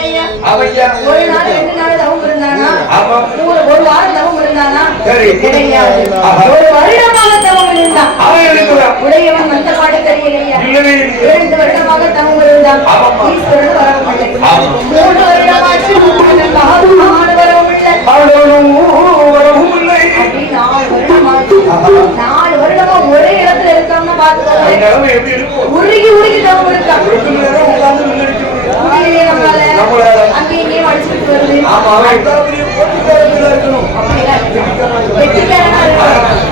ஒரு நாள் 2 நாள் தவம் இருந்தானா? ஒரு வாரம் தவம் இருந்தானா? கிடையாது. ஒரு வருடமாக தவம் இருந்தான். உடையவன் வந்த பாடு தெரியலையா? 2 வருடமாக தவம் இருந்தான். ஈஸ்வரன் வரவில்லை. 3 வருடமாச்சு வரவும் இல்லை. 4 வருடமா ஒரே இடத்துல இருக்காம பாத்துக்கோங்க. உருகி உருகி தவம் இருக்கான். அங்கேயும் அடிச்சுட்டு வருது.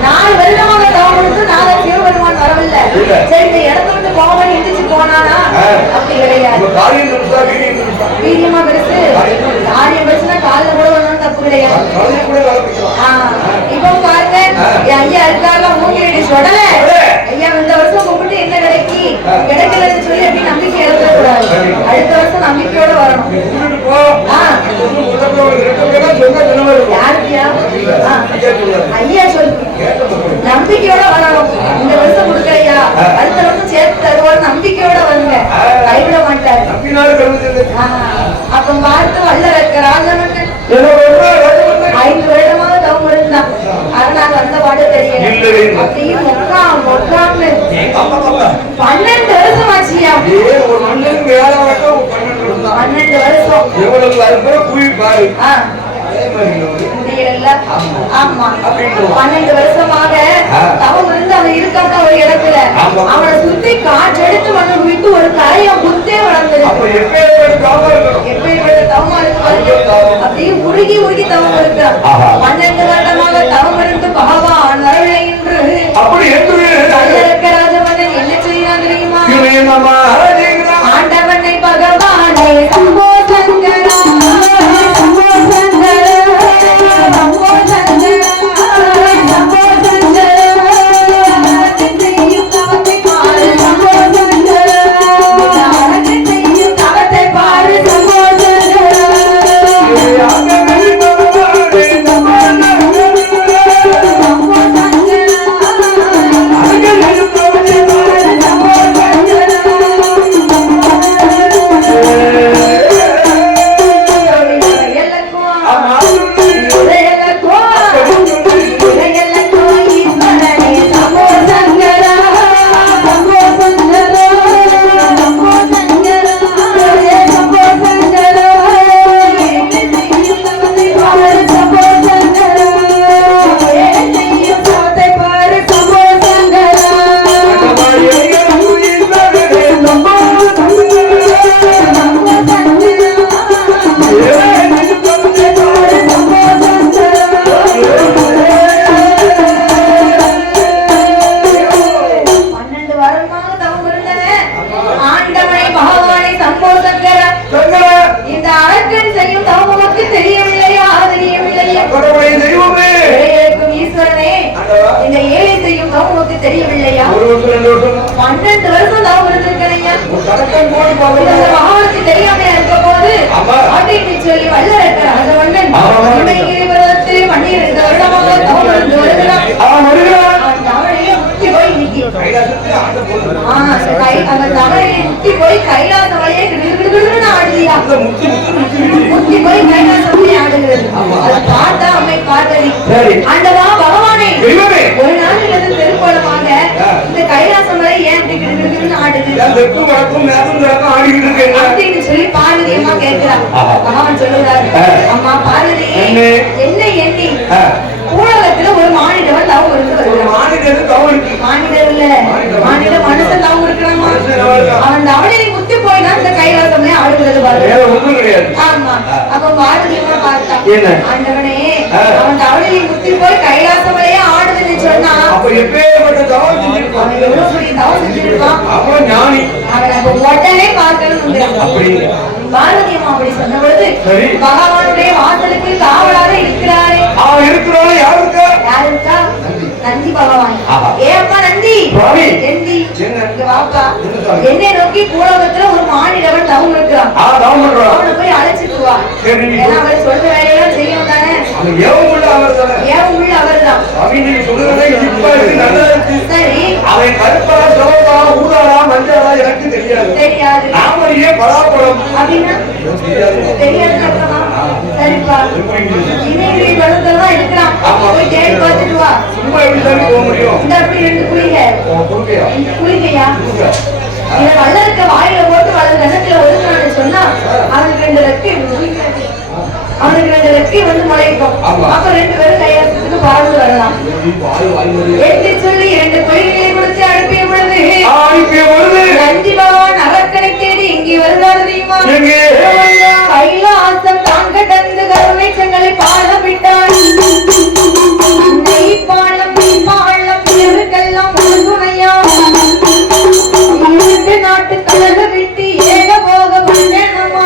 4 வருடமாக தவம் கொடுத்து 4 சிவபெருமான் வரவில்லை. சரி, இந்த இடத்த விட்டு போகணும் எந்திரிச்சு போனானா? அப்படி கிடையாது. வீரியமா பெருசு. காரியம் பெருசுனா காலில் கூட வரணும், தப்பு கிடையாது. இப்போ பாருங்க, ஐயா இருக்காங்க மூங்கிலடி சொடல. ஐயா இந்த வருஷம் கும்பிட்டு என்ன கிடைக்கி கிடைக்கலன்னு சொல்லி அப்படி நம்பிக்கை எழுதக்கூடாது. அடுத்த வருஷம் நம்பிக்கையோட வரணும். ஐயா சொல்லு, நம்பிக்கையோட வரணும். இந்த வருஷம் கொடுக்கலையா அடுத்த வருஷம் சேர்த்து தருவார், நம்பிக்கையோட வருங்க, கைவிட மாட்டாரு. அப்ப பார்த்து வல்ல வைக்க ராஜமன்னன் 5 வருடமாக தவம் இருந்தான். அதனால வந்த பாடு தெரியல. அப்படியே மொக்கான்னு 12 வருஷம் ஆச்சியா. 12 வருஷம். ஆமா, 12 வருஷமாக தவம் இருந்து அவன் இருக்காங்க ஒரு இடத்துல. அவனை சுத்தி காற்றெடுத்து மண்ணு விட்டு ஒரு கரையை குத்தே வளர்ந்தது. எப்பேற்பட்ட தவமா இருக்கு. அப்படியே உருகி உருகி தவம் இருக்கிறான். 12 வருடமாக தவம் இருந்து பகவான் வரவில்லை என்று ராஜமன்னன் என்ன செய்யறான் தெரியுமா? ஆண்டவனை பகவானே சம்போ சங்கரா தெரியவில்லையா? 12 வருஷம் தவம் இருந்திருக்கீங்க. மகானுக்கு தெரியாம இருக்க போது அப்படின்னு சொல்லி வல்லரக்க ராஜமன்னன் இமயகிரிபுரத்தில் 12 வருடமாக தவம் இருந்து வருகிறான். அவன் தவளையே முத்தி போய் நிக்கி. அவன் தவளையை முத்தி போய் கைலாச வழியே ஆடுதியா. முத்தி போய் கைலாச வழியே ஆடுகிறது. அதை பார்த்தா அம்மை பார்வதி, ஆண்டவா பகவானே, ஒரு நாள் இருந்து திருப்பலமாக இந்த கைலாசம் வரை ஏன் ஆடுது அப்படின்னு சொல்லி பார்வதி அம்மா கேட்கிறார். பகவான் சொல்லுறாரு, அம்மா பார்வதி, என்ன எண்ணி பூலகத்துல ஒரு மானிடவன் தவம் இருந்து வருகிறான். மானிடர் இல்ல, மானிட மனுஷன் தவம் இருக்கிறான். அவன் தவணையை முத்தி போய்தான் இந்த கைலாசமே ஆடுகிறது பாருங்க. ஆமா, அப்ப பார்வதி அம்மா பார்த்தா, ஆண்டவனே, அவன் தவணையை முத்தி போய் கைலாசமே ஆடுதுன்னு சொன்னா அவன் எவ்வளவு பெரிய தவம் செஞ்சிருப்பான். அவனை உடனே பார்க்கணும். பார்வதி அம்மா அப்படி சொன்ன பொழுது பகவானுடைய வாசலுக்கு காவலாக இருக்கிறாரே. யாருக்கா? நந்தி பகவான். ஏப்பா நந்தி, என்னை நோக்கி பூலோகத்துல ஒரு மானிடவன் தவம் இருக்கிறான். அவனை போய் அழைச்சிட்டு வா. ஏன்னா அவர் சொல்ற வேலையெல்லாம் செய்யணும் தானே. ஏன் உள்ள அவர் இருக்கலாம். நீங்க சொல்றதே இப்ப நல்லா இருக்கு. சரி, அவன் கருப்பா சிவப்பா ஊதாரா மஞ்சளா எனக்கு தெரியாது. தெரியாது. நாமளியே பலாப்பழம் அப்படின்னா தெரியாது. சரிப்பா, இன்னைக்கு வளர்ந்தெல்லாம் இருக்கலாம். போய் தேடி பார்த்துட்டு வா. சும்மா எப்படி தான் போக முடியும்? இந்த அப்படி 2 குளிகை. குளிகையா? இதை வளர்க்க வாயில போட்டு வளர்க்க கணக்குல ஒதுக்கணும்னு சொன்னா அவனுக்கு 2 ரெக்கை வந்து முளைக்கும். அப்ப 2 பேரும் கையாளத்துக்கு வாழ்ந்து வரலாம் என்று சொல்லி 2 பொய்களை கொடுத்து அனுப்பிய பொழுது நந்தி பகவான் அரக்கனை தேடி இங்கே வருகிறார் தெரியுமா? கைலாசம் தான் கடந்து கருணை செங்கலை பாலம் விட்டார். நெய் பாலம் இவருக்கெல்லாம் ஒரு துணையா நாட்டு கலக விட்டு ஏக போக வந்தேனமா.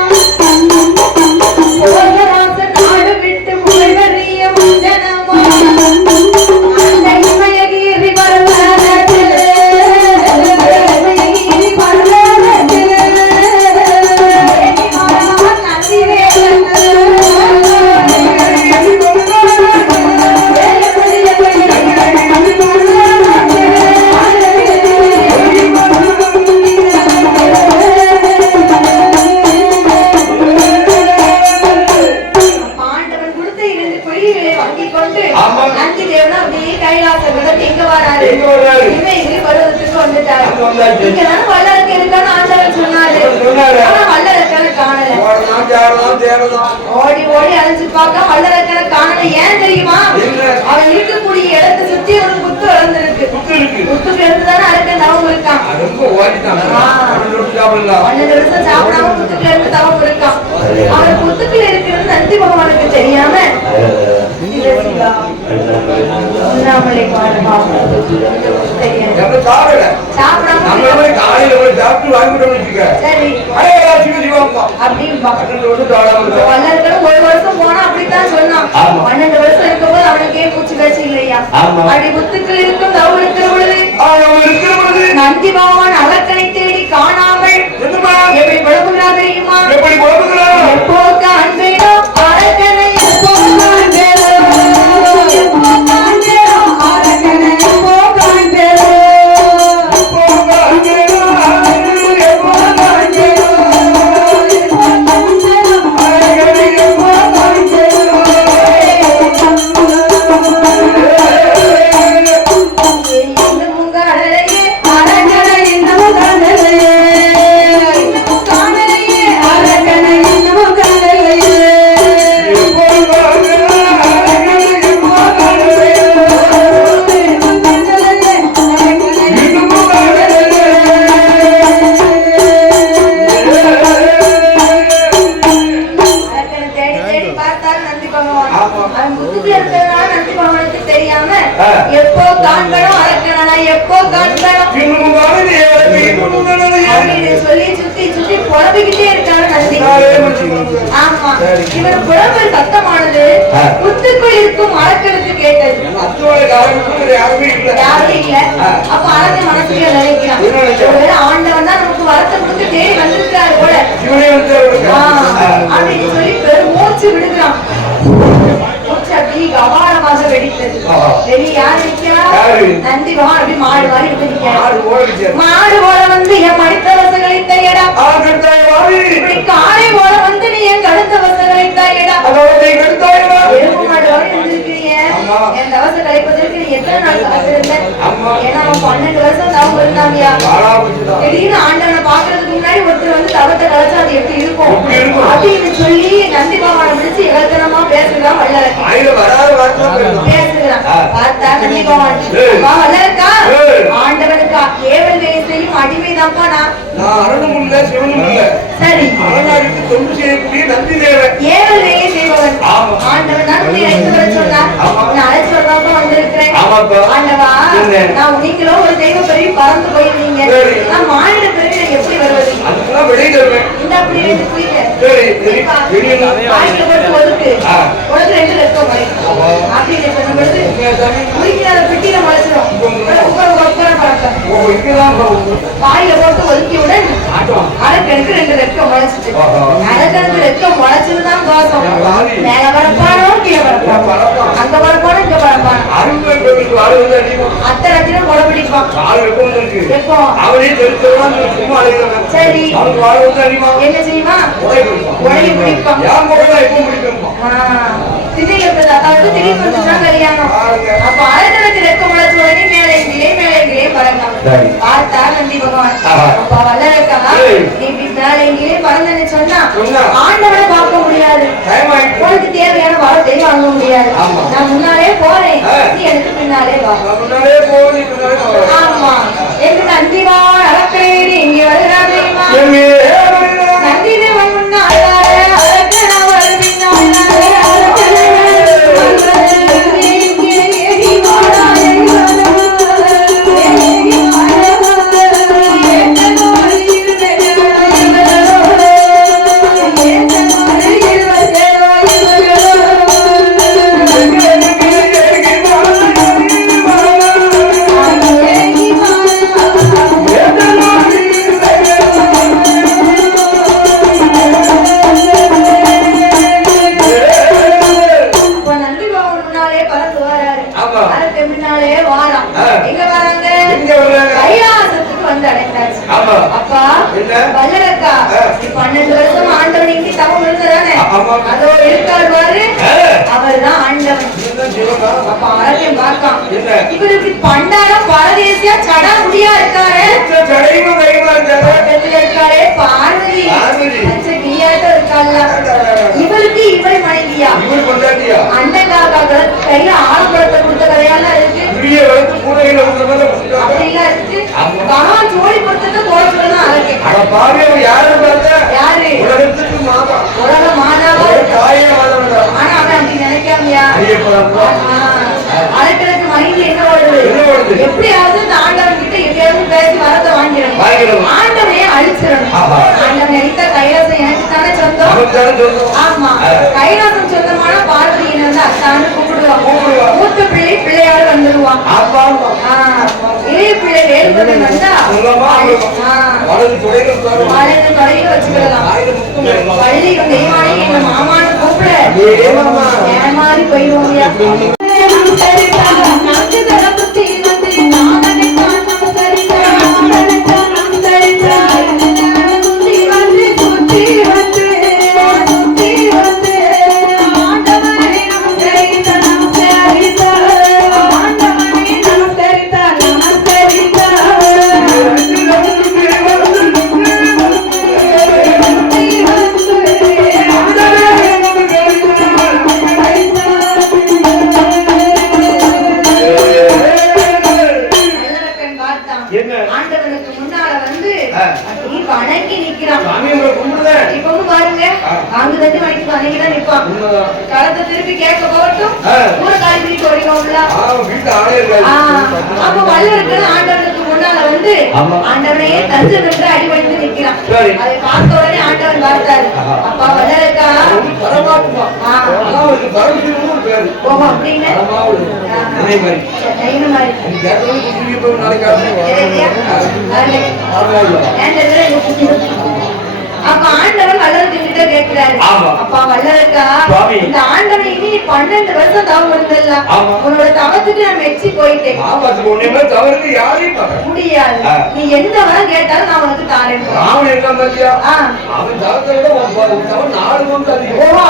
நாடு விட்டு முறைவறிய வந்தேனமா. அந்த இமயகிரி பர்வதத்தில் ஓடி ஓடி அழைச்சு பார்க்க வல்லரக்கனை காணல. ஏன் தெரியுமா? அவன் இருக்கக்கூடிய இடத்தை சுத்தி ஒரு புத்து வளர்ந்துருக்கு. புத்துக்கு எடுத்துதானே அரக்கன் தவம் இருக்கான். 12 வருஷம் சாப்பிடாம புத்துக்குள்ள இருந்து தவம் இருக்கான். அவன் புத்துக்குள்ள இருக்கிறது நந்தி பகவானுக்கு தெரியாம ஒரு வருஷம் போனா அப்படித்தான் சொன்னான். 12 வருஷம் இருக்கும்போது அவனுக்கே பூச்சி பேச்சு இல்லையா? அப்படி புத்துக்கள் இருக்கும் தவம் இருக்கிற பொழுது நந்தி பகவான் அரக்கனை தேடி காணாமல் எப்படி புலம்புகிறார் தெரியுமா? எப்போ காண்பேனோ அரக்கனை எப்போ காண்பேனோ எப்போ காண்பனும் அரக்கனா எப்போ காண்பனும் சொல்லி சுத்தி சுத்தி புலம்பிக்கிட்டே இருக்காங்க நந்தி. ஆமா, இவன் புலம்பல் சத்தமானது புத்துக்குள் இருக்கும் அரக்கனுக்கு கேட்டது. யாரும் இல்ல. அப்ப அரக்கன் மனசுல நினைக்கிறான், ஆண்டவன் தான் நமக்கு வரத்தை கொடுத்து தேடி வந்திருக்கிறாரு போல அப்படின்னு சொல்லி பெரும் மூச்சு விடுகிறான். அபாரமாக வெடித்தது. யார் இருக்கிறா? நந்தி பகவான் அப்படி மாடு மாறி மாடு போல வந்து என் மடித்த வசங்களை தையடா. காலை போல வந்து நீ என் கடுத்த வசங்களை தையடா. எருப்பு மாடு இருந்திருக்கிறீங்க. என் தவச கழிப்பதற்கு நீ எத்தனை நாள் காத்திருந்த? ஏன்னா அவன் 12 வருஷம் தவம் இருந்தாங்கயா. திடீர்னு ஆண்டவனை பாக்குறதுக்கு முன்னாடி ஒருத்தர் வந்து தவத்தை கலைச்சா அது எப்படி இருக்கும் அப்படின்னு சொல்லி நந்தி பகவானை பிடிச்சு இலக்கணமா பேசுகிறான் வல்லரக்கன். ஆண்டவனுக்கா ஏவல் வேலை செய்யும் அடிமைதான்ப்பா சரி, ஏவல் வேலை செய்பவன் ஆண்டவன் தான் சொன்னார். அழைச்சு வரதாப்பா வந்திருக்கிறேன். ஆண்டவா, நான் நீங்களும் ஒரு தெய்வ பிறவி பறந்து போயிருந்தீங்க. நான் மாநில பிறவி எப்படி வருவது? இந்த அப்படி 2 குயிக்க ஒதுக்கு 2 லட்சம் அப்படின்னு சொன்ன பொழுது குளிக்காத பெட்டியில முளைச்சிடும். வாயில போட்டு ஒதுக்கியுடன் அரக்கனுக்கு 2 ரெக்கம் முளைச்சிட்டு. அரக்கனுக்கு ரெக்கம் முளைச்சதுதான் தோசம். மேல வரப்பானோ கீழே வரப்பானோ, அங்க வரப்பானோ இங்க வரப்பானோ. அருமை கோவிலுக்கு வாழ்வது அதிகம். அத்தனை தினம் கொலை பிடிப்பான். ஆள் எப்போ வந்திருக்கு? எப்போ? அவனே தெரிஞ்சவன் சும்மா அழைக்கிறான். சரி. அவனுக்கு வாழ்வது அதிகம். என்ன செய்வான்? உடனே பிடிப்பான். யார் முகதான் எப்போ பிடிப்பா? திடீர்னு தாத்தாவுக்கு திடீர்னு வந்துதான் கல்யாணம். அப்ப அழகனுக்கு ரெக்க முளைச்ச உடனே மேலே பறந்தான். பார்த்தா நந்தி பகவான். அப்ப வல்லரக்கா இப்படி மேலே பறந்தன்னு சொன்னா ஆண்டவனை பார்க்க முடியாது. உனக்கு தேவையான வரத்தை வாங்க முடியாது. நான் முன்னாலே போறேன், நீ எனக்கு பின்னாலே வா. ஆமா, எங்க நந்திவான் அறப்பேரி இங்க வருகிறான் தெரியுமா? நந்தி தேவன் முன்னால அறக்கனா வரும் பின்னால இவருக்கு பண்டாரம் பரதேசியா சடா முடியா இருக்காரு. பார்வதி இவருக்கு இவள் மனைவியா? அண்ணன் கையில ஆழ்புறத்தை கொடுத்த கதையெல்லாம் இருக்கு. அப்படிலாம் இருக்கு. பகவான் ஜோடி பொறுத்தது தோற்றதான் அழகு. யாரு? உலக மாதாவா? ஆனா அவன் அப்படி நினைக்காமையா? அழைக்கிறதுக்கு மைண்ட் என்ன வருது? எப்படியாவது இந்த ஆண்டவன் கிட்ட எப்படியாவது பேசி வரத்தை வாங்கிடணும். ஆண்டவனையே அழிச்சிடணும். ஆண்டவன் அழித்த கைலாசம் எனக்கு தானே சொந்தம். ஆமா, கைலாசம் சொந்தமான பார்வதியை வந்து அத்தான்னு கூப்பிடுவான். மூத்த பிள்ளை பிள்ளையாடு வந்துடுவான். இளைய பிள்ளை வேறுபட்டு வந்தா தொலைக வச்சுக்கலாம். பள்ளி தெய்வானி எங்க மாமான கூப்பிட ஏமாறி போயிடுவோம். ஆண்டவனுக்கு முன்னால வந்து வணங்கி நிக்கிறான். இப்பவும் பாருங்க, அங்கு தண்ணி வணங்கி வணங்கிதான் நிற்பான். களத்தை திருப்பி கேட்க போகட்டும், ஊரை காலி பிடிக்க ஓடிக்கோங்களா? அப்ப வல்லருக்கு ஆண்டவனுக்கு முன்னால வந்து ஆண்டவனையே தஞ்சு நின்று அடிபணிந்து நிற்கிறான். அதை பார்த்த உடனே ஆண்டவன் பார்த்தாரு. அப்பா வல்லருக்கா போகும் அப்படின்னு அப்ப ஆண்டவன் வல்லருக்கு கிட்ட கேட்கிறாரு. அப்பா வல்லருக்கா, இந்த ஆண்டவன் இனி 12 வருஷம் தவம் இருந்தல்ல, உன்னோட தவத்துக்கு நான் மெச்சி போயிட்டேன். முடியாது, நீ எந்த வரம் கேட்டாலும் நான் உனக்கு தாரேன்.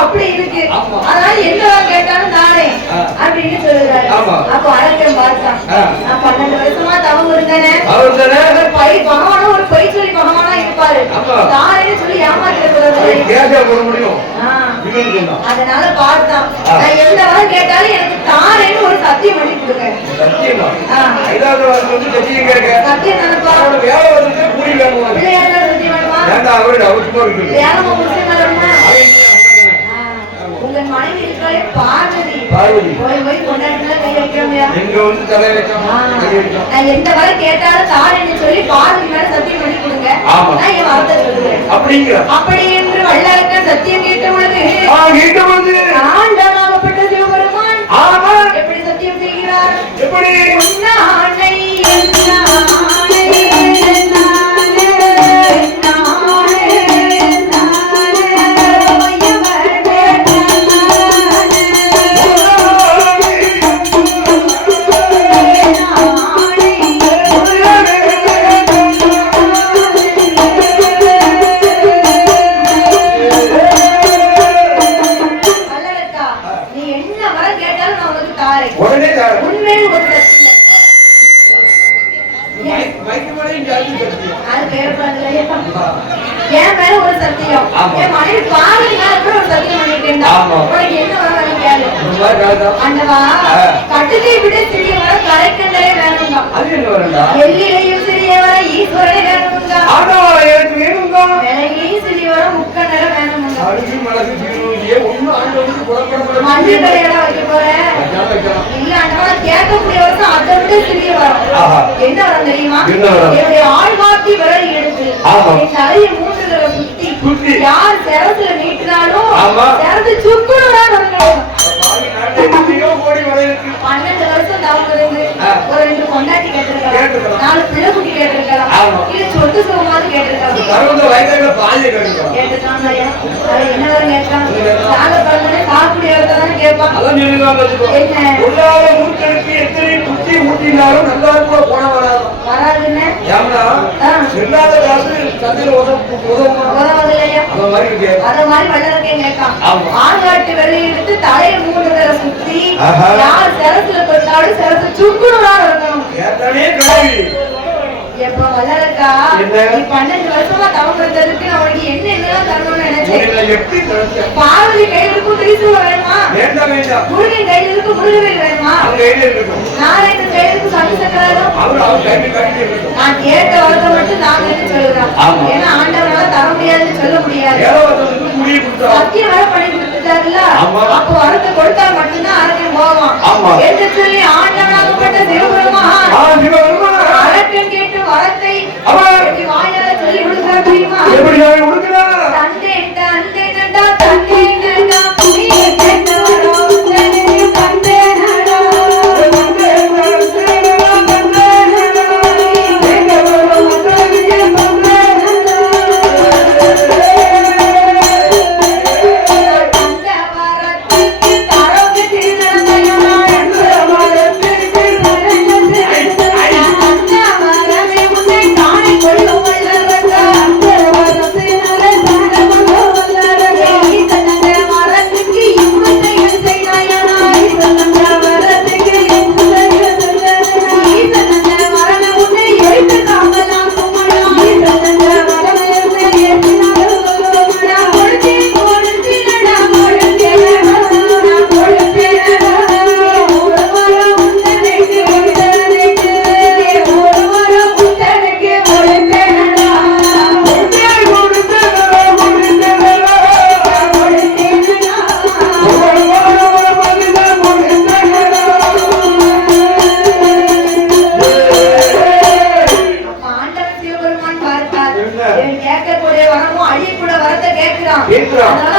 அப்படி இருக்கு, அதனால எந்த வரம் கேட்டாலும் தாரேன் அப்படின்னு சொல்லுறாரு. அப்ப அரக்கன் பார்த்தான், நான் 12 வருஷமா தவம் இருந்தேன். பகவானும் ஒரு பொய் சொல்லி பகவானா இருப்பாரு. தாரேன்னு சொல்லி அதனால பார்த்தான், நான் எந்த வரம் கேட்டாலும் எனக்கு தாரேன்னு ஒரு சத்தியம் பண்ணி கொடுங்க. சத்தியம் நினைப்பா உங்கள் மனைவி இருக்கிற பார்வதி போய் கொண்டாடுறதுல கை வைக்கிறோம்யா. நான் எந்த வரை கேட்டாலும் தாரேன்னு சொல்லி பார்வதி மேல சத்தியம் பண்ணி கொடுங்க, நான் என் வார்த்தை சொல்லுவேன் அப்படி என்று வல்லரக்கன் சத்தியம் கேட்டபொழுது ஆண்டவனாகப்பட்ட சிவபெருமான் எப்படி சத்தியம் செய்கிறார்? உன்னானை சத்தியம். ஆமா. என் மனைவி பார்வதினா கூட ஒரு சத்தியம் பண்ணிட்டேன்டா. ஆமா. உனக்கு என்ன வரம் கேளு. இந்த மாதிரி காலத்தான். ஆண்டவா, கட்டுதை விட சிறிய வரம் கரைக்கண்டே வேணுங்க. அது என்ன வரண்டா? எல்லிலையும் சிறிய வரம் ஈஸ்வரனே வேணுங்க. ஆண்டவா எனக்கு வேணுங்க. விலையிலையும் சிறிய வரம் முக்கண்ணர வேணுங்க. அழுகு மலகு தீர்வுயே ஒண்ணும் ஆண்டவனுக்கு புறப்பட மஞ்சள் கடையடா வைக்க போறேன். இல்ல ஆண்டவா, கேட்கக்கூடிய வருஷம் அதை விட சிறிய வரம். என்ன வரம் தெரியுமா? என்னுடைய ஆழ்வாட்டி விரல் எடுத்து என் தலையை 3 தடவை சுத்தி யார் சிரத்துல நீட்டினாலும் சிரத்து சுக்குனுதான் வரணும். 12 வருஷம் தவம் இருந்து ஒரு 2 பொண்டாட்டி கேட்டிருக்கலாம், 4 பிள்ளை குட்டி கேட்டிருக்கலாம், இல்ல சொத்து சுகமாவது கேட்டிருக்கலாம். கேட்டிருக்காங்க ஐயா. அது என்ன வரம் கேட்கான்? சாக பிறந்தனே சாப்பிடிய வரத்தை தானே கேட்பான். என்ன வராதுன்னு அத மாதிரி வல்லரக்கே கேட்கான். ஆண்காட்டு வெள்ளை எடுத்து தலையை 3 தடவை சுத்தி யார் சிரசுல தொட்டாலும் சிரசு சுக்குனுதான் இருக்கணும். எப்ப வல்லரக்கா நீ 12 வருஷமா தவம் இருந்ததுக்கு நான் உனக்கு என்னெல்லாம் தரணும்னு நினைச்சேன். பார்வதி கையிலுக்கும் திரிசூலம் வேணுமா? முருகன் கையிலுக்கும் முருகவேல் வேணுமா? நாராயணன் கையிலுக்கும் சங்கு சக்கரம். நான் கேட்ட வரத்தை மட்டும் நாங்க என்ன சொல்லுறோம்? ஏன்னா ஆண்டவனால தர முடியாதுன்னு சொல்ல முடியாது. சத்தியம் வேற பண்ணி கொடுத்துட்டாருல்ல, அப்போ வரத்தை கொடுத்தா மட்டும்தான் அரக்கன் போவான். என்று சொல்லி ஆண்டவனாகப்பட்ட சிவபெருமான் அரக்கன் கேட்டு வரத்தை வாயால சொல்லி கொடுக்க தெரியுமா? தந்தை தந்தை நண்டா தந்தை நண்டா நீ கேட்ட வரம் தந்தை நண்டா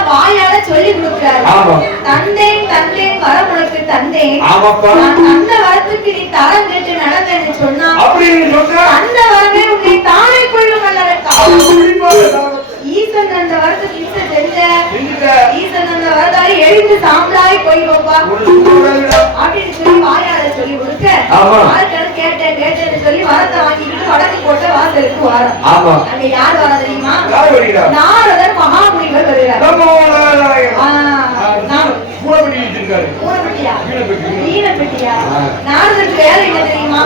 வாயால சொல்லி கொடுக்கிறாரு. தந்தை தந்தை வரம் உனக்கு தந்தை, அந்த வரத்துக்கு நீ தரம் கேட்டு நடந்தேன்னு சொன்னா அந்த வரமே உன்னை தானே கொள்ளும். ஈசன் அந்த வரத்துக்கு ஈசன் செஞ்ச ஈசன் அந்த வரத்தாரி எழுந்து சாம்பலாய் போய் வைப்பா அப்படின்னு சொல்லி வாயால சொல்லி கொடுக்க கேட்டேன் கேட்டேன்னு சொல்லி வரத்தை வாங்கிக்கிட்டு வடக்கு போட்ட வாசலுக்கு வாரம். அங்க யார் வர தெரியுமா? நாரதர் மகாமுனிவர் வருகிறார். நாரதருக்கு வேலை என்ன தெரியுமா?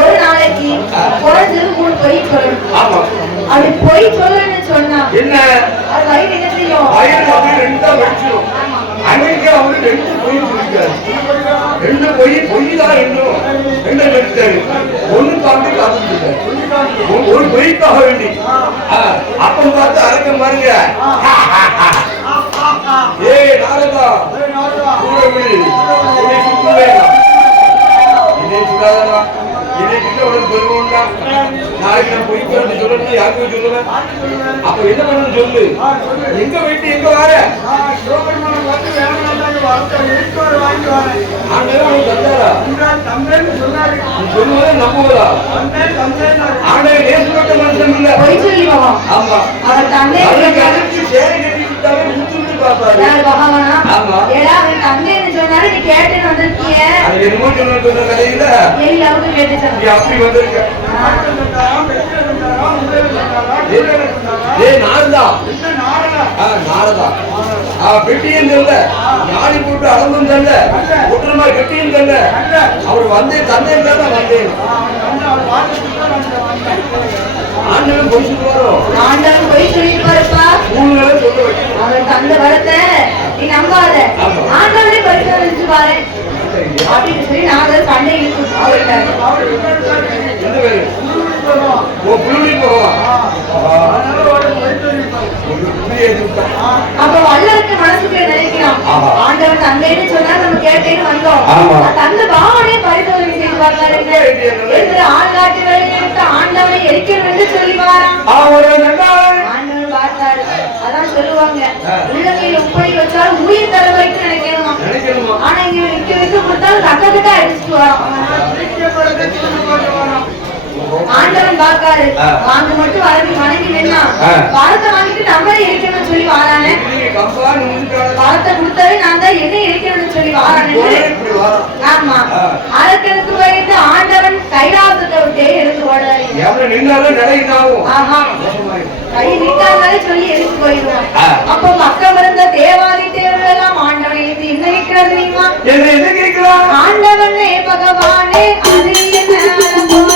ஒரு நாளைக்கு குறைஞ்சது 3 பொய் சொல்லணும். அப்படி பொய் சொல்லணும்னு சொன்னா அது வயிறு என்ன செய்யும்? அன்னைக்கு அவரு 2 பொய் சொல்லிட்டாரு. 2 பொய் தான் ரெண்டு எடுத்தாரு. ஒண்ணு தாண்டி காத்துட்டாரு. ஒரு பொய்க்காக வேண்டி அப்ப பார்த்து அரக்கம் பாருங்க. ஏய் நாரதா நாளைக்கு நான் பொய் சொல்லணும் யாருக்கும் சொல்லுவேன். அப்ப என்ன பண்ணு சொல்லு. எங்க வீட்டு எங்க வார சொல்லுவதை நம்புவதா? ஆண்டவன் நேசப்பட்ட மனுஷன் இல்ல. ஆமா அவர் தந்தை சேரை கட்டி விட்டாவே முத்து பார்ப்பாரு. தந்தைன்னு சொன்னாரு, நீ கேட்டுன்னு வந்திருக்கீங்க. என்னமோ சொன்ன கதையில அப்படி வந்திருக்க. நாரதா பெட்டியும் தெரியல, ஞானி போட்டு அளந்தும் தெரியல, ஒற்றுமா கெட்டியும் தெரியல. அவர் வந்தே தந்தை தான் வந்தேன். ஆண்டவன் பொய் சொல்லுவாரோ? ஆண்டவன் பொய் சொல்லிருப்பாருப்பா. சூழ்நிலை சொல்ல வைக்கணும். அவர் தந்த வரத்தை நீ நம்பாத. ஆண்டவனே பரிசோதிச்சு பாரு அப்படின்னு சொல்லி நான் சண்டை இழுத்து போயிட்டாரு. என்ன பேரு? ஓ, புலுடி போவா. அப்ப வல்லருக்கு மனசுக்குள்ள நினைக்கிறான், ஆண்டவன் தந்தைன்னு சொன்னா நம்ம கேட்டேன்னு வந்தோம். தந்த பாவனே பரிசோதனை செய்து பார்த்தாரு. ஆள்காட்டு வேலையை எடுத்து ஆண்டவனை எரிக்கணும் என்று சொல்லி வாரான். ஆண்டவன் பார்த்தாரு. அதான் சொல்லுவாங்க, உள்ளங்கையில் உப்படி வச்சாலும் உயிர் தர வரைக்கும் நினைக்கணுமா. ஆனா இங்க நிக்க வைக்க கொடுத்தாலும் ரத்தத்தை அடிச்சுட்டு வரோம். ஆண்டவன் பாக்காரு, வாங்க மட்டும் வரவி வணங்கி நின்னா பழத்தை வாங்கிட்டு நம்மளே இருக்கணும்னு சொல்லி வாரானே. பழத்தை கொடுத்தாவே நான் தான் என்ன இருக்கணும்னு சொல்லி வாரானே. ஆமா, அரக்கனுக்கு பயந்து ஆண்டவன் கைலாசத்தை விட்டே எடுத்து ஓடாரு. கை நிற்காதாலே சொல்லி எடுத்து போயிடுவான். அப்போ பக்கம் இருந்த தேவாதி தேவர்கள் எல்லாம் ஆண்டவனை என்ன நிற்கிறார் தெரியுமா? ஆண்டவனே பகவானே அது என்ன போலோ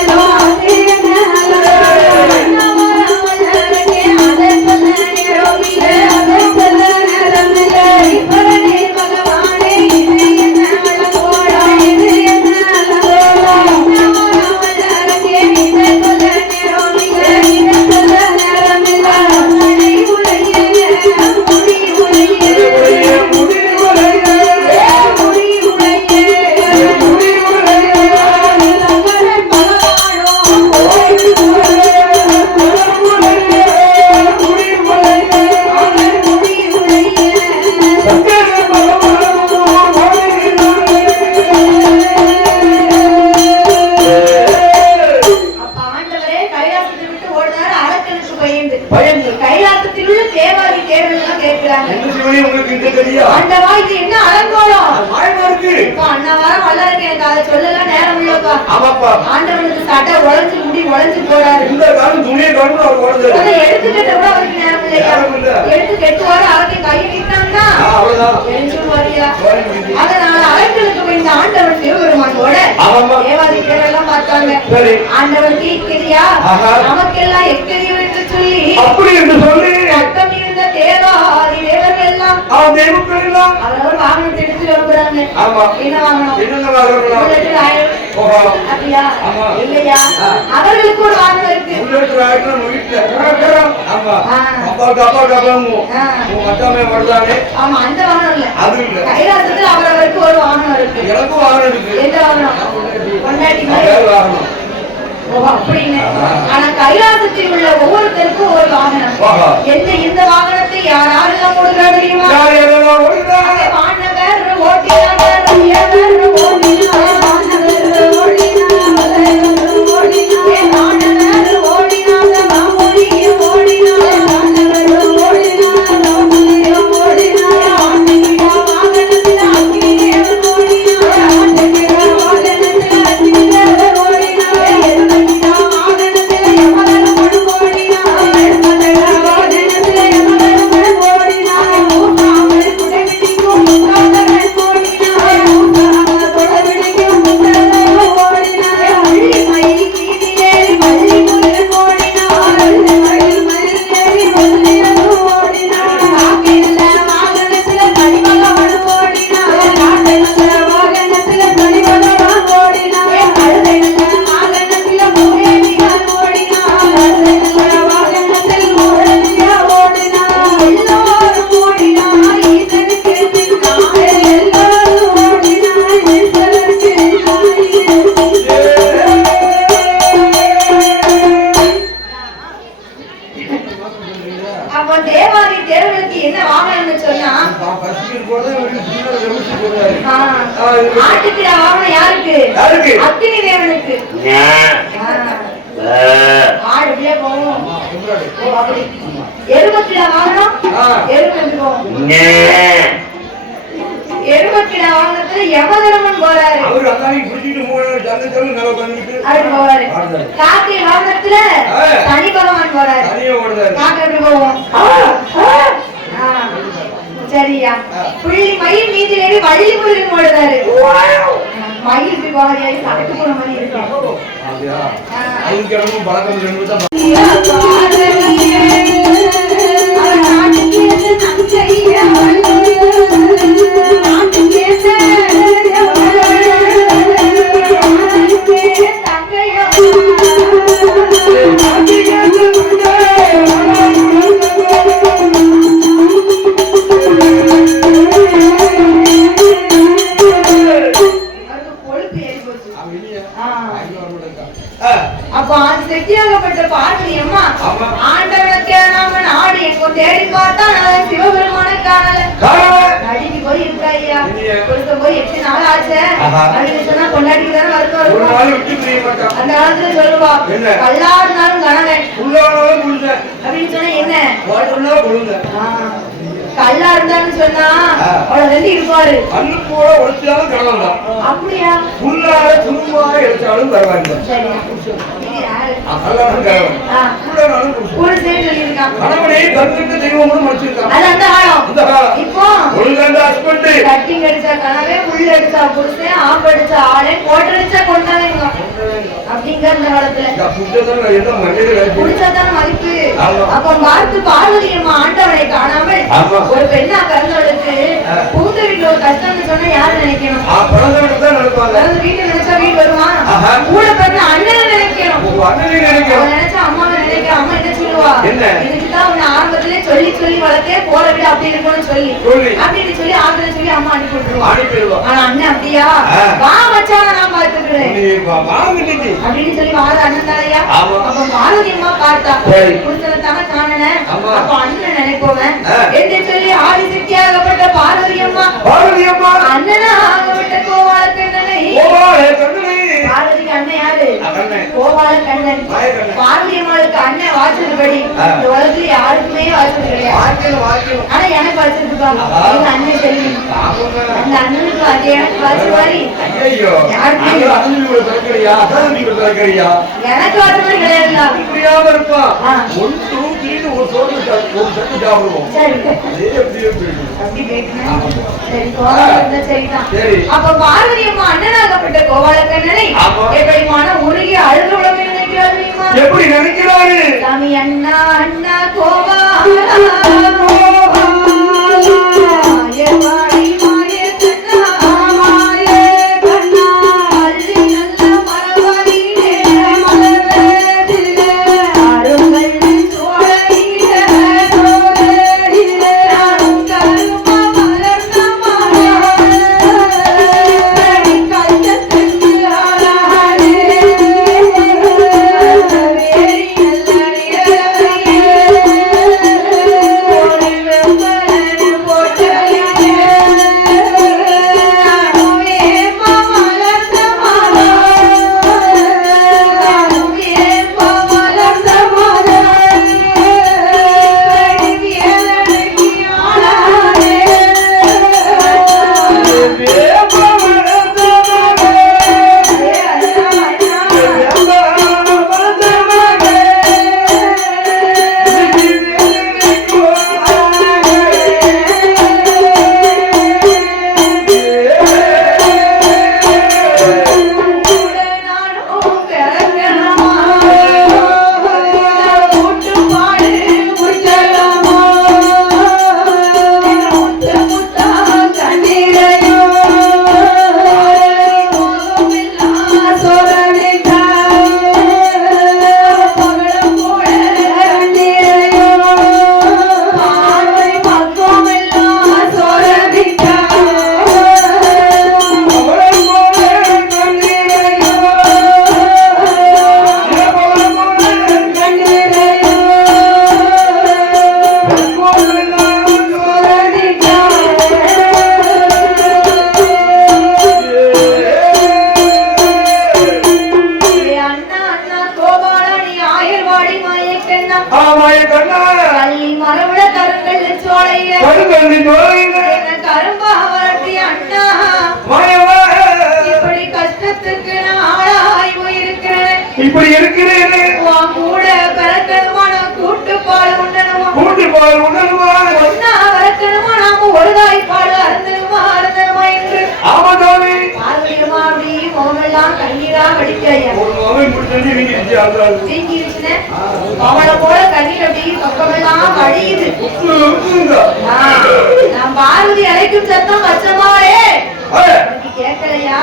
ஆண்டவா இது என்ன அலங்கோலம்? அண்ணாவா வல்லருக்கு எனக்கு அதை சொல்லலாம் நேரம் இல்லப்பா. ஆண்டவனுக்கு சட்டை உழைச்சு முடி உழைச்சு போறாரு. அதை எடுத்துக்கிட்ட கூட அவருக்கு நேரம் இல்லையா? எடுத்து கெட்டுவாரு. அவருக்கு கையை நிட்டாங்கன்னா வரியா. அதனால அலங்களுக்கு இந்த ஆண்டவன் சிவபெருமானோட தேவாதி தேவெல்லாம் பார்த்தாங்க. ஆண்டவன் தீர்க்கிறியா நமக்கெல்லாம் எக்கரியம் என்று சொல்லி பக்கம் இருந்த தேவாதி தேவர்கள் எல்லாம் அவரோட வாகனத்தை எடுத்து வருகிறாங்க. என்ன வாங்கணும்? அப்படியா இல்லையா? அவர்களுக்கு ஒரு வாகனம் இருக்கு. ஆமா, அந்த வாகனம் இல்ல. கைலாசத்தில் அவரவருக்கு ஒரு வாகனம் இருக்கு. எந்த வாகனம்? கொண்டாடி வாகனம் அப்படின்னு. ஆனா கைலாசத்தில் உள்ள ஒவ்வொருத்தருக்கும் ஒரு வாகனம். இந்த வாகனத்தை யாரெல்லாம் ஓடுகிறார் தெரியுமா? வானவர் ஓட்டினார், வானவர் ஓடினார், வானவர் ஓடினார், மாமொழி ஓடினார், வானவர் ஓடினார், ஆண்டகிரா வாகனத்தில் அக்கினியர் ஓடினார், ஆண்டகிரா வாகனத்தில் அக்கினியர் ஓடினார், எருமகிரா வாகனத்தில் யமதர்மன் ஓடினார், எருமகிரா வாகனத்தில் யமதர்மன் ஓடினார், மூன்றாவது குடைபிடிக்கும் முத்தாதவன் ஓடினார், மூன்றாவது குடைபிடிக்கும் முத்தாதவன் ஓடினார், வள்ளி மயில் மீதிலேறி வள்ளி முருகன் ஓடினார், வள்ளி மயில் மயிலேறி வள்ளியது ஓடினார், காக்கில்ல வாகனத்தில் கனிமகவன் ஓடினார், காட்டல்ல வாகனத்தில் கனிமகவன் ஓடினார், கழுதைல்ல வாகனத்தில் மூரேவியார் ஓடினார், கழுதைல்ல வாகனத்தில் மூரேவியா ஓடினார், எல்லோரும் ஓடினார் ஈசனுக்கு பின்னாலே, எல்லோரும் ஓடினார் ஈசனுக்கு அப்போ தேவாதி தேவர்களுக்கு என்ன வாகனம்னு சொன்னா ஆட்டுக்கிற வாகனம் யாருக்கு? அக்கினி தேவனுக்கு. ஆடுலயே போவோம். எருமக்கிட வாகனம் எருமக்கு போவோம். எருமக்கிட வாகனத்துல யமதர்மன் போறாரு. அவர் போவாரு. காக்கை வாகனத்துல சனி பகவான் போறாரு. காக்கை எப்படி போவோம்? சரியா? புள்ளி மயில் மீதிலேறி வள்ளி முருகன் ஓடுறாரு. மயில் விவாதியாய் சட்டு போன மாதிரி இருக்கு. அதுக்கு இடமும் பழக்கம் ரெண்டு தான் அப்ப அந்த செட்டியாகப்பட்ட பார்வதி அம்மா ஆண்டவனுக்கு நாம நாடு எங்கோ தேடி பார்த்தா நான் சிவபெருமான காணல நடிக்கு போய் இருக்கா ஐயா கொடுக்க போய் 8 நாள் ஆச்சு அப்படின்னு சொன்னா கொண்டாடிக்கு தானே வருவாங்க. அந்த காலத்துல சொல்லுவா கல்லா இருந்தாலும் கணவன் அப்படின்னு சொன்னா என்ன கல்லா இருந்தான்னு சொன்னா அவளை வந்து இருப்பாரு அண்ணு போல உழைச்சாலும் கடவுள் தான். அப்படியா புல்லால துரும்பாக எடுத்தாலும் பரவாயில்லை. கணவனை கருத்துட்டு தெய்வமும் மறைச்சிருக்காங்க. இப்போ கட்டிங் அடிச்சா கனவே உள்ள அடிச்சா புருஷன் ஆப் அடிச்சா ஆளே போட்டடிச்சா கொண்டாங்க அப்படிங்கிற அந்த காலத்துல புடிச்சாதான் மதிப்பு. அப்ப பார்த்து பார்வதி அம்மா ஆண்டவனை காணாமல் ஒரு பெண்ணா பிறந்தவளுக்கு புகுந்த வீட்டுல ஒரு கஷ்டம்னு சொன்னா யாரு நினைக்கணும்? பிறந்த வீட்டுல நினைச்சா வீடு வருவான். கூட பிறந்த அண்ணனை நினைக்கணும். நினைச்சா அம்மாவை நினைக்க அம்மா என்ன சொல்லுவா? இதுக்குதான் உன்னை ஆரம்பத்திலே சொல்லி சொல்லி வளர்த்தே போற வீடு அப்படி இருக்கணும்னு சொல்லி அப்படின்னு சொல்லி ஆறுதல் சொல்லி அம்மா அனுப்பி விட்டுருவான். ஆனா அண்ணன் அப்படியா வா வச்சான நான் பார்த்துக்கிறேன் அப்படின்னு சொல்லி வாழ அண்ணன் தானையா. அப்ப பார்வதி அம்மா பார்த்தா புருஷனத்தான காணன. அப்ப அண்ணன் நினைப்போவன் என்று சொல்லி ஆதிசக்தியாகப்பட்ட பார்வதி அம்மா அண்ணனா ஆகப்பட்ட கோவால கண்ணனை. பார்வதிக்கு அண்ணன் யாரு? கோவால கண்ணன். பார்வதி அம்மாளுக்கு அண்ணன் வாசல்படி இந்த உலகத்துல யாருக்குமே வாசல் கிடையாது. ஆனா எனக்கு வாசல்ருக்காங்க. அண்ணன் தெரியும். அந்த அண்ணனுக்கு அதே எனக்கு வாசல் மாதிரி எனக்கு வாசல் மாதிரி கிடையாது. அப்ப பார்வதி அம்மா அண்ணனாகப்பட்ட கோவால கண்ணனை எப்படிமான உருகி அழுது உலகம் நினைக்கிறார். எப்படி நினைக்கிறாரு? சாமி அண்ணா அண்ணா கோவா இப்படி இருக்கிறேன் கூட பிறக்கணுமா நான் கூட்டு பால் உண்ணணுமா ஒன்னா வளர்க்கணுமா நாம ஒரு தாய் பால் அருந்தணுமா என்று ஆமாதானே பார்வதியம்மா அப்படி வீங்கிருச்சுன்னு அவளை போல கண்ணீர் அப்படி பக்கமெல்லாம் வழியுது. நான் பார்வதி அழைக்கும் சத்தம் பச்சமாவே கேட்கலையா?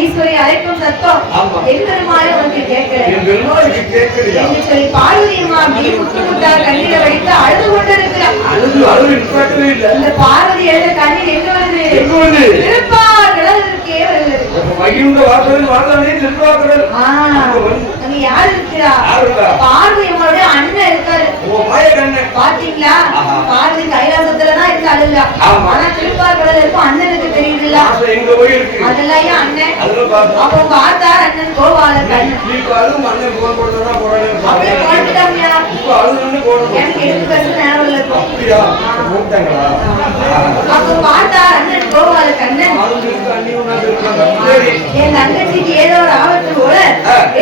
ஈஸ்வரி அழைக்கும் சத்தம் எம்பெருமாளே உனக்கு கேட்கல என்று சொல்லி பார்வதி அம்மா அப்படி முட்டா கண்ணீரை வடித்து அழுது கொண்டிருக்கிறார். இந்த பார்வதி எழுத கண்ணீர் எங்க வருது? திருப்பார்கடலுக்கே வருகிறது. அங்க யாரு இருக்கிறா? பார்வதி அம்மாவுடைய அண்ணன் இருக்காரு. பாத்தீங்களா? பார்வதி கைலாசத்துலதான் இருந்தா. ஆனா திருப்பார்கடல் இருக்கும் அண்ணனுக்கு தெரியுதுல்ல. அதெல்லாம் ஏன் அண்ணன்? அப்போ பார்த்தார் அண்ணன் கோபாலன் அப்படியே போட்டுட்டாங்கயா. எனக்கு எடுத்துக்கிறது நேரம் இருக்கும். அப்போ பார்த்தார் அண்ணன் கோபால கண்ணன் என் தங்கச்சிக்கு ஏதோ ஒரு ஆபத்து போல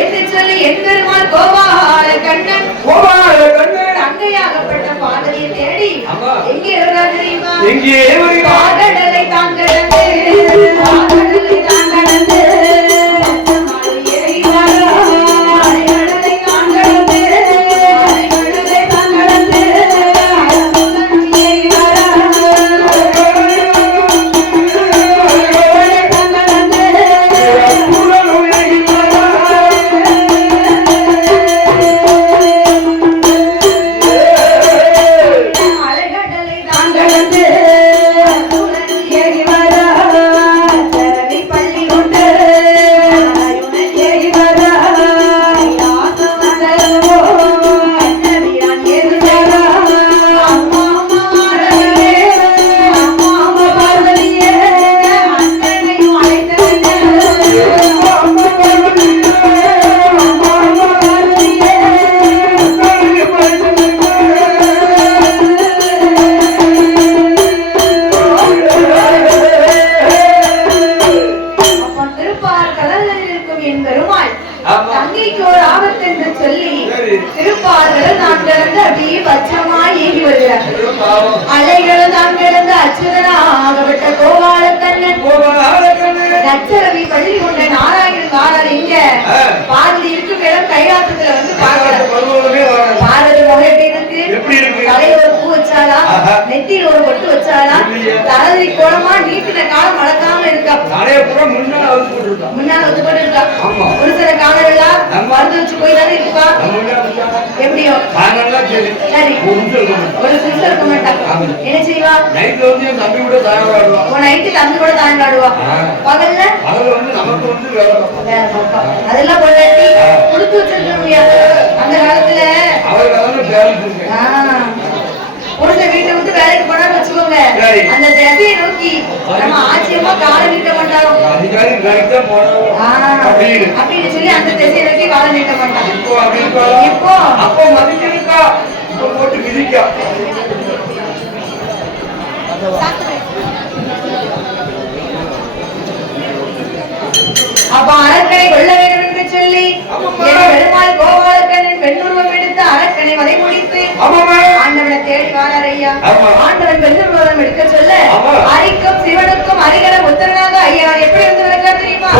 என்று சொல்லி எம்பெருமாள் கோபால கண்ணன் தங்கையாகப்பட்ட பாதரியை தேடி எங்கே வருகிறார் தெரியுமா? பாகடலை தான் கடந்து பாகடலை தான் கடந்து நெத்தியில் ஒரு பொட்டு வச்சாலா தலதி கோலமா நீட்டின காலம் மறக்காம இருக்கா. முன்னால வந்து போட்டு இருக்கா. ஒரு சில காலம் எல்லாம் மருந்து வச்சு போய் தானே இருப்பா. எப்படியோ சரி ஒரு சிறுசு இருக்க மாட்டா. என்ன செய்வா? நைட்டு தம்பி கூட தாண்டாடுவா. பகல்ல அதெல்லாம் பொண்டாட்டி கொடுத்து வச்சிருக்க முடியாது அந்த காலத்துல. புரிஞ்ச வீட்டை விட்டு வேலைக்கு போனான்னு வச்சுக்கோங்க, அந்த திசையை நோக்கி நம்ம ஆச்சரியமா காலை நீட்ட மாட்டாரோ அப்படின்னு சொல்லி அந்த திசையை நோக்கி காலை நீட்ட மாட்டாங்க. இப்போ அப்போ மதிக்கா போட்டு விதிக்கா. அப்ப அரக்கனை கொள்ள வேண்டும் என்று சொல்லி பெருமாள் கோபாலக்கண்ணன் பெண்ணுருவம் எடுத்து அரக்கனை வதை முடித்து ஆண்டவனை தேடி வாரார் ஐயா. ஆண்டவன் பெண்ணுருவம் எடுக்க சொல்ல அரிக்கும் சிவனுக்கும் அரிகர உத்தரனாக ஐயா எப்படி வந்து வருகிறார் தெரியுமா?